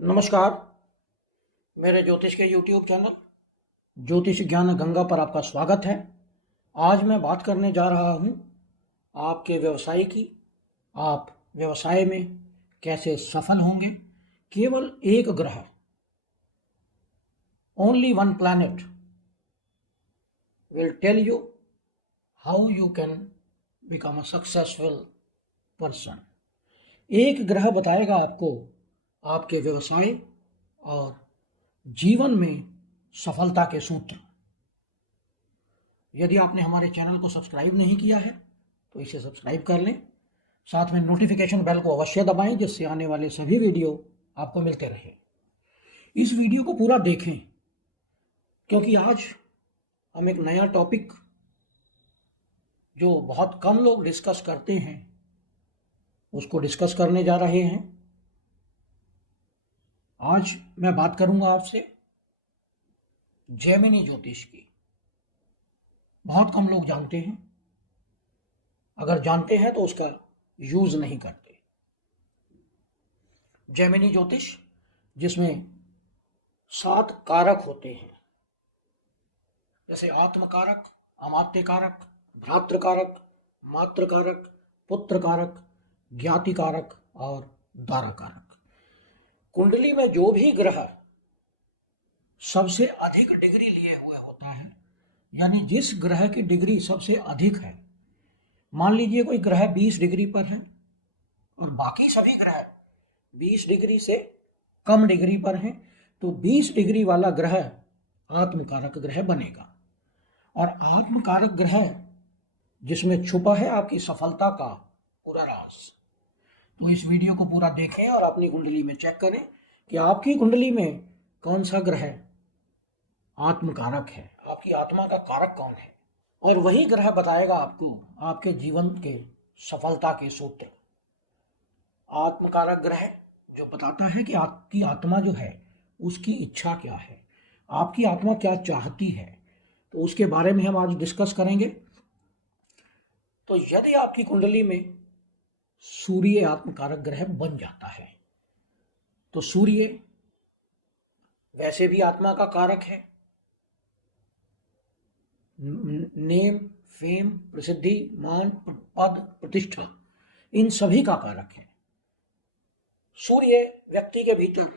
नमस्कार। मेरे ज्योतिष के YouTube चैनल ज्योतिष ज्ञान गंगा पर आपका स्वागत है। आज मैं बात करने जा रहा हूँ आपके व्यवसाय की। आप व्यवसाय में कैसे सफल होंगे। केवल एक ग्रह, only one planet will tell you how you can become a successful person. एक ग्रह बताएगा आपको आपके व्यवसाय और जीवन में सफलता के सूत्र। यदि आपने हमारे चैनल को सब्सक्राइब नहीं किया है तो इसे सब्सक्राइब कर लें। साथ में नोटिफिकेशन बेल को अवश्य दबाएं जिससे आने वाले सभी वीडियो आपको मिलते रहे। इस वीडियो को पूरा देखें क्योंकि आज हम एक नया टॉपिक जो बहुत कम लोग डिस्कस करते हैं उसको डिस्कस करने जा रहे हैं। आज मैं बात करूंगा आपसे जैमिनी ज्योतिष की। बहुत कम लोग जानते हैं, अगर जानते हैं तो उसका यूज नहीं करते। जैमिनी ज्योतिष जिसमें 7 कारक होते हैं, जैसे आत्म कारक, अमात्य कारक, भ्रातृ कारक, मातृ कारक, पुत्र कारक, ज्ञाति कारक और दारा कारक। कुंडली में जो भी ग्रह सबसे अधिक डिग्री लिए हुए होता है, यानी जिस ग्रह की डिग्री सबसे अधिक है, मान लीजिए कोई ग्रह 20 डिग्री पर है और बाकी सभी ग्रह 20 डिग्री से कम डिग्री पर हैं, तो 20 डिग्री वाला ग्रह आत्मकारक ग्रह बनेगा। और आत्मकारक ग्रह जिसमें छुपा है आपकी सफलता का पूरा राज। तो इस वीडियो को पूरा देखें और अपनी कुंडली में चेक करें कि आपकी कुंडली में कौन सा ग्रह आत्मकारक है, आपकी आत्मा का कारक कौन है, और वही ग्रह बताएगा आपको आपके जीवन के सफलता के सूत्र। आत्मकारक ग्रह जो बताता है कि आपकी आत्मा जो है उसकी इच्छा क्या है, आपकी आत्मा क्या चाहती है, तो उसके बारे में हम आज डिस्कस करेंगे। तो यदि आपकी कुंडली में सूर्य आत्मकारक ग्रह बन जाता है, तो सूर्य वैसे भी आत्मा का कारक है। नेम, फेम, प्रसिद्धि, मान, पद, प्रतिष्ठा, इन सभी का कारक है। सूर्य व्यक्ति के भीतर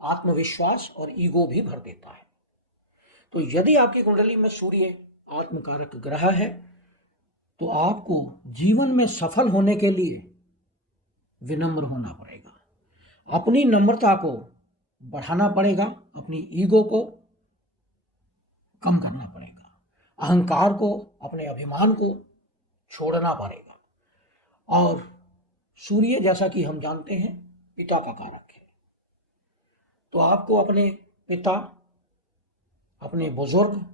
आत्मविश्वास और ईगो भी भर देता है। तो यदि आपकी कुंडली में सूर्य आत्मकारक ग्रह है तो आपको जीवन में सफल होने के लिए विनम्र होना पड़ेगा, अपनी नम्रता को बढ़ाना पड़ेगा, अपनी ईगो को कम करना पड़ेगा, अहंकार को, अपने अभिमान को छोड़ना पड़ेगा। और सूर्य जैसा कि हम जानते हैं पिता का कारक है, तो आपको अपने पिता, अपने बुजुर्ग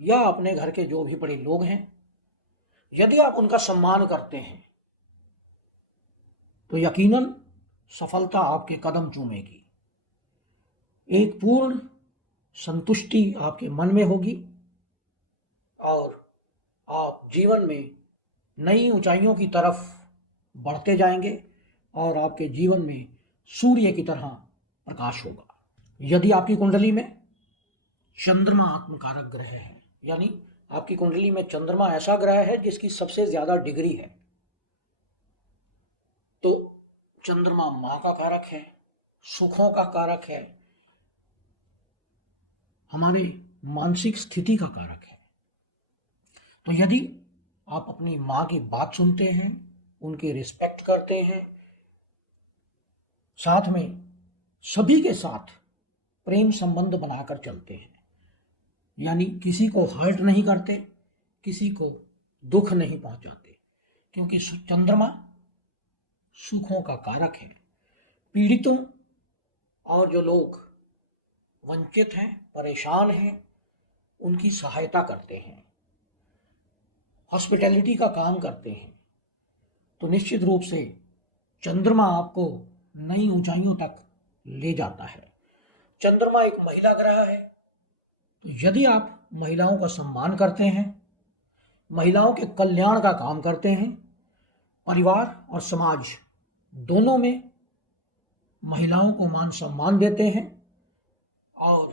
या अपने घर के जो भी बड़े लोग हैं, यदि आप उनका सम्मान करते हैं तो यकीनन सफलता आपके कदम चूमेगी। एक पूर्ण संतुष्टि आपके मन में होगी और आप जीवन में नई ऊंचाइयों की तरफ बढ़ते जाएंगे और आपके जीवन में सूर्य की तरह प्रकाश होगा। यदि आपकी कुंडली में चंद्रमा आत्मकारक ग्रह है, यानी आपकी कुंडली में चंद्रमा ऐसा ग्रह है जिसकी सबसे ज्यादा डिग्री है, तो चंद्रमा मां का कारक है, सुखों का कारक है, हमारे मानसिक स्थिति का कारक है। तो यदि आप अपनी मां की बात सुनते हैं, उनकी रिस्पेक्ट करते हैं, साथ में सभी के साथ प्रेम संबंध बनाकर चलते हैं, यानी किसी को हर्ट नहीं करते, किसी को दुख नहीं पहुंचाते, क्योंकि चंद्रमा सुखों का कारक है। पीड़ितों और जो लोग वंचित हैं, परेशान हैं, उनकी सहायता करते हैं, हॉस्पिटैलिटी का काम करते हैं। तो निश्चित रूप से चंद्रमा आपको नई ऊंचाइयों तक ले जाता है। चंद्रमा एक महिला ग्रह है, तो यदि आप महिलाओं का सम्मान करते हैं, महिलाओं के कल्याण का काम करते हैं, परिवार और समाज दोनों में महिलाओं को मान सम्मान देते हैं और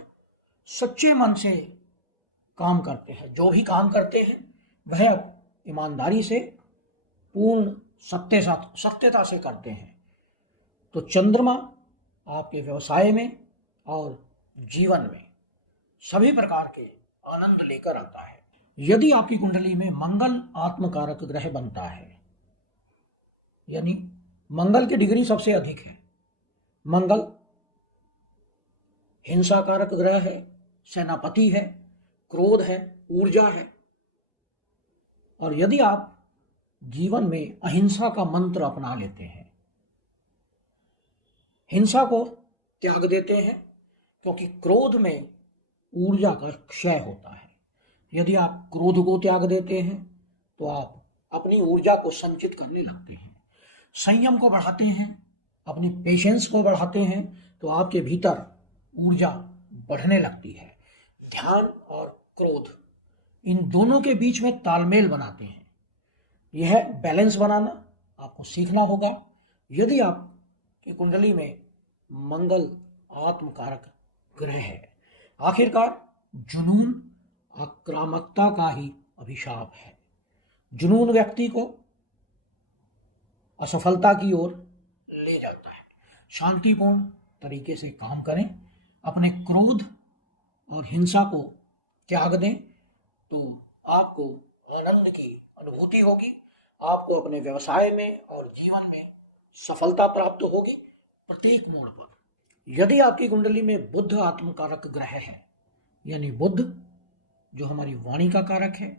सच्चे मन से काम करते हैं। जो भी काम करते हैं वह ईमानदारी से, पूर्ण सत्यता से करते हैं। तो चंद्रमा आपके व्यवसाय में और जीवन में सभी प्रकार के आनंद लेकर आता है। यदि आपकी कुंडली में मंगल आत्मकारक ग्रह बनता है, यानी मंगल की डिग्री सबसे अधिक है। मंगल हिंसा कारक ग्रह है, सेनापति है, क्रोध है, ऊर्जा है। और यदि आप जीवन में अहिंसा का मंत्र अपना लेते हैं, हिंसा को त्याग देते हैं, क्योंकि क्रोध में ऊर्जा का क्षय होता है। यदि आप क्रोध को त्याग देते हैं तो आप अपनी ऊर्जा को संचित करने लगते हैं, संयम को बढ़ाते हैं, अपनी पेशेंस को बढ़ाते हैं, तो आपके भीतर ऊर्जा बढ़ने लगती है। ध्यान और क्रोध इन दोनों के बीच में तालमेल बनाते हैं। यह बैलेंस बनाना आपको सीखना होगा। यदि आपकी कुंडली में मंगल आत्मकारक ग्रह है। आखिरकार जुनून आक्रामकता का ही अभिशाप है। जुनून व्यक्ति को असफलता की ओर ले जाता है। शांतिपूर्ण तरीके से काम करें, अपने क्रोध और हिंसा को त्याग दें, तो आपको आनंद की अनुभूति होगी। आपको अपने व्यवसाय में और जीवन में सफलता प्राप्त होगी प्रत्येक मोड़ पर। यदि आपकी कुंडली में बुध आत्मकारक ग्रह है, यानी बुध जो हमारी वाणी का कारक है,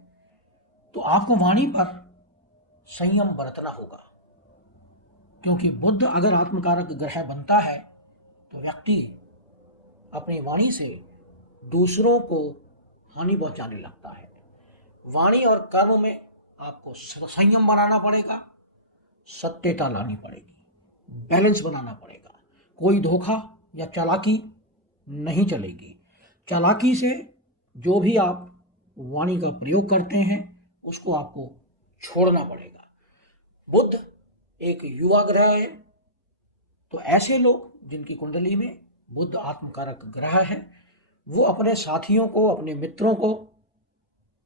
तो आपको वाणी पर संयम बरतना होगा। क्योंकि बुध अगर आत्मकारक ग्रह बनता है तो व्यक्ति अपनी वाणी से दूसरों को हानि पहुंचाने लगता है। वाणी और कर्म में आपको संयम बनाना पड़ेगा, सत्यता लानी पड़ेगी, बैलेंस बनाना पड़ेगा। कोई धोखा या चालाकी नहीं चलेगी। चालाकी से जो भी आप वाणी का प्रयोग करते हैं उसको आपको छोड़ना पड़ेगा। बुध एक युवा ग्रह है, तो ऐसे लोग जिनकी कुंडली में बुध आत्मकारक ग्रह है, वो अपने साथियों को, अपने मित्रों को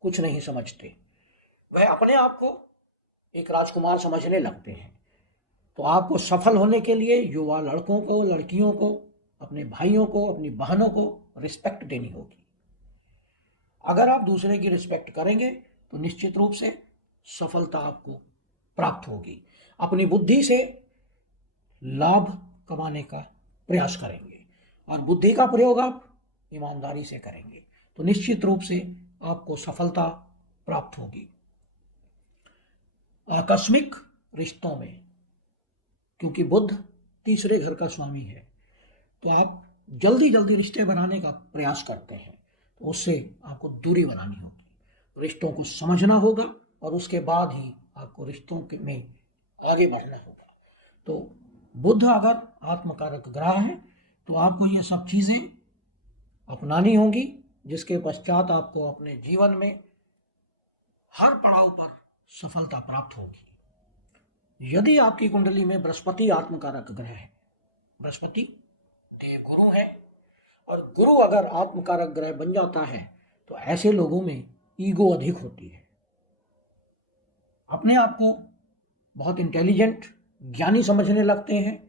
कुछ नहीं समझते। वह अपने आप को एक राजकुमार समझने लगते हैं। तो आपको सफल होने के लिए युवा लड़कों को, लड़कियों को, अपने भाइयों को, अपनी बहनों को रिस्पेक्ट देनी होगी। अगर आप दूसरे की रिस्पेक्ट करेंगे तो निश्चित रूप से सफलता आपको प्राप्त होगी। अपनी बुद्धि से लाभ कमाने का प्रयास करेंगे और बुद्धि का प्रयोग आप ईमानदारी से करेंगे तो निश्चित रूप से आपको सफलता प्राप्त होगी। आकस्मिक रिश्तों में, क्योंकि बुध तीसरे घर का स्वामी है, तो आप जल्दी जल्दी रिश्ते बनाने का प्रयास करते हैं, तो उससे आपको दूरी बनानी होगी। रिश्तों को समझना होगा और उसके बाद ही आपको रिश्तों में आगे बढ़ना होगा। तो बुध अगर आत्मकारक ग्रह है तो आपको ये सब चीज़ें अपनानी होंगी, जिसके पश्चात आपको अपने जीवन में हर पड़ाव पर सफलता प्राप्त होगी। यदि आपकी कुंडली में बृहस्पति आत्मकारक ग्रह है, बृहस्पति देव गुरु है, और गुरु अगर आत्मकारक ग्रह बन जाता है तो ऐसे लोगों में ईगो अधिक होती है। अपने आप को बहुत इंटेलिजेंट, ज्ञानी समझने लगते हैं,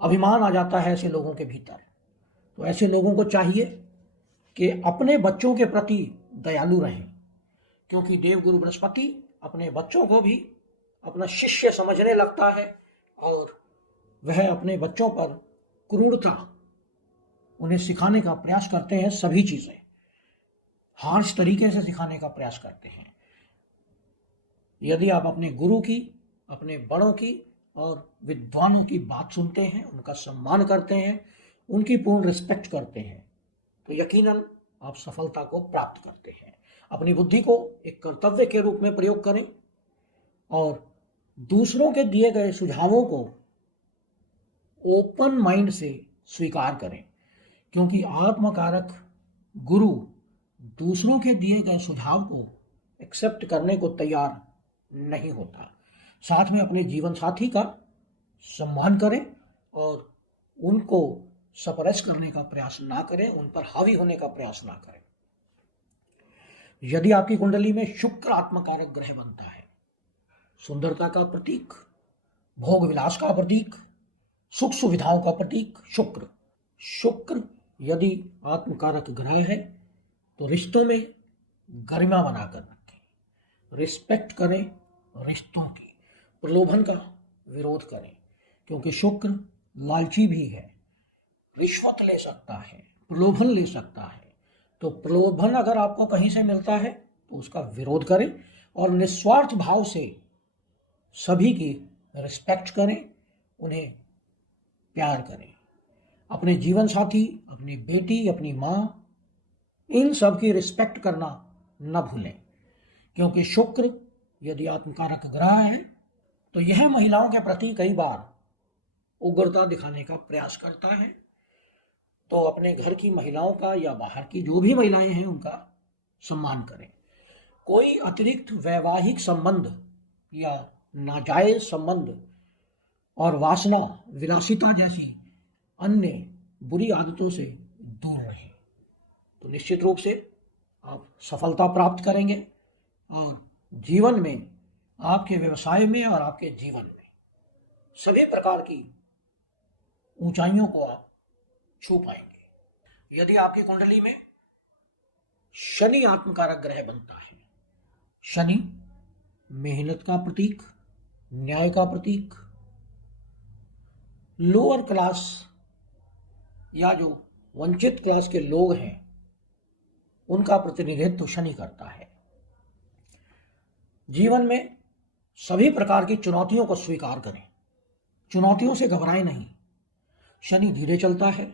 अभिमान आ जाता है ऐसे लोगों के भीतर। तो ऐसे लोगों को चाहिए कि अपने बच्चों के प्रति दयालु रहें, क्योंकि देवगुरु बृहस्पति अपने बच्चों को भी अपना शिष्य समझने लगता है और वह अपने बच्चों पर क्रूरता उन्हें सिखाने का प्रयास करते हैं। सभी चीज़ें हार्श तरीके से सिखाने का प्रयास करते हैं। यदि आप अपने गुरु की, अपने बड़ों की और विद्वानों की बात सुनते हैं, उनका सम्मान करते हैं, उनकी पूर्ण रिस्पेक्ट करते हैं, तो यकीनन आप सफलता को प्राप्त करते हैं। अपनी बुद्धि को एक कर्तव्य के रूप में प्रयोग करें और दूसरों के दिए गए सुझावों को ओपन माइंड से स्वीकार करें, क्योंकि आत्मकारक गुरु दूसरों के दिए गए सुझाव को एक्सेप्ट करने को तैयार नहीं होता। साथ में अपने जीवन साथी का सम्मान करें और उनको सप्रेस करने का प्रयास ना करें, उन पर हावी होने का प्रयास ना करें। यदि आपकी कुंडली में शुक्र आत्मकारक ग्रह बनता है, सुंदरता का प्रतीक, भोग विलास का प्रतीक, सुख सुविधाओं का प्रतीक शुक्र यदि आत्मकारक ग्रह है तो रिश्तों में गरिमा बनाकर रखें, रिस्पेक्ट करें रिश्तों की, प्रलोभन का विरोध करें, क्योंकि शुक्र लालची भी है, रिश्वत ले सकता है, प्रलोभन ले सकता है। तो प्रलोभन अगर आपको कहीं से मिलता है तो उसका विरोध करें और निस्वार्थ भाव से सभी की रिस्पेक्ट करें, उन्हें प्यार करें। अपने जीवन साथी, अपनी बेटी, अपनी माँ, इन सब की रिस्पेक्ट करना न भूलें, क्योंकि शुक्र यदि आत्मकारक ग्रह है तो यह महिलाओं के प्रति कई बार उग्रता दिखाने का प्रयास करता है। तो अपने घर की महिलाओं का या बाहर की जो भी महिलाएं हैं उनका सम्मान करें। कोई अतिरिक्त वैवाहिक संबंध या नाजायज संबंध और वासना, विलासिता जैसी अन्य बुरी आदतों से दूर रहें, तो निश्चित रूप से आप सफलता प्राप्त करेंगे और जीवन में, आपके व्यवसाय में और आपके जीवन में सभी प्रकार की ऊंचाइयों को आप छू पाएंगे। यदि आपकी कुंडली में शनि आत्मकारक ग्रह बनता है, शनि मेहनत का प्रतीक, न्याय का प्रतीक, लोअर क्लास या जो वंचित क्लास के लोग हैं उनका प्रतिनिधित्व तो शनि करता है। जीवन में सभी प्रकार की चुनौतियों को स्वीकार करें, चुनौतियों से घबराएं नहीं। शनि धीरे चलता है,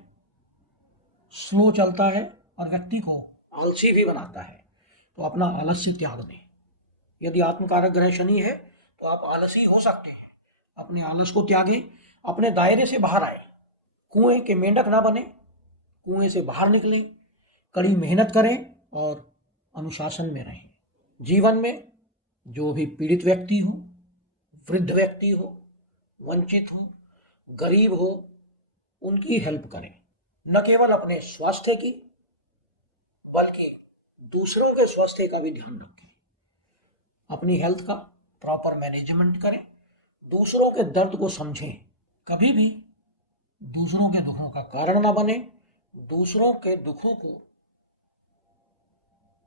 स्लो चलता है और व्यक्ति को आलसी भी बनाता है, तो अपना आलस्य त्याग दें। यदि आत्मकारक ग्रह शनि है तो आप आलसी हो सकते हैं, अपने आलस को त्यागें, अपने दायरे से बाहर आए, कुएं के मेंढक ना बने, कुएं से बाहर निकलें, कड़ी मेहनत करें और अनुशासन में रहें। जीवन में जो भी पीड़ित व्यक्ति हो, वृद्ध व्यक्ति हो, वंचित हो, गरीब हो, उनकी हेल्प करें, न केवल अपने स्वास्थ्य की बल्कि दूसरों के स्वास्थ्य का भी ध्यान रखें। अपनी हेल्थ का प्रॉपर मैनेजमेंट करें, दूसरों के दर्द को समझें, कभी भी दूसरों के दुखों का कारण न बने, दूसरों के दुखों को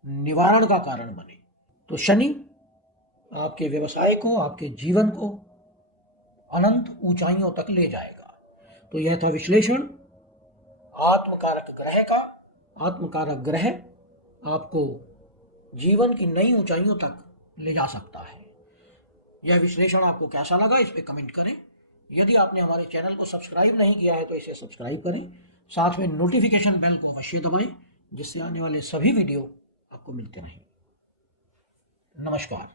निवारण का कारण बने। तो शनि आपके व्यवसाय को, आपके जीवन को अनंत ऊंचाइयों तक ले जाएगा। तो यह था विश्लेषण आत्मकारक ग्रह का। आत्मकारक ग्रह आपको जीवन की नई ऊंचाइयों तक ले जा सकता है। यह विश्लेषण आपको कैसा लगा इस पे कमेंट करें। यदि आपने हमारे चैनल को सब्सक्राइब नहीं किया है तो इसे सब्सक्राइब करें, साथ में नोटिफिकेशन बेल को अवश्य दबाएं, जिससे आने वाले सभी वीडियो आपको मिलते रहें। नमस्कार।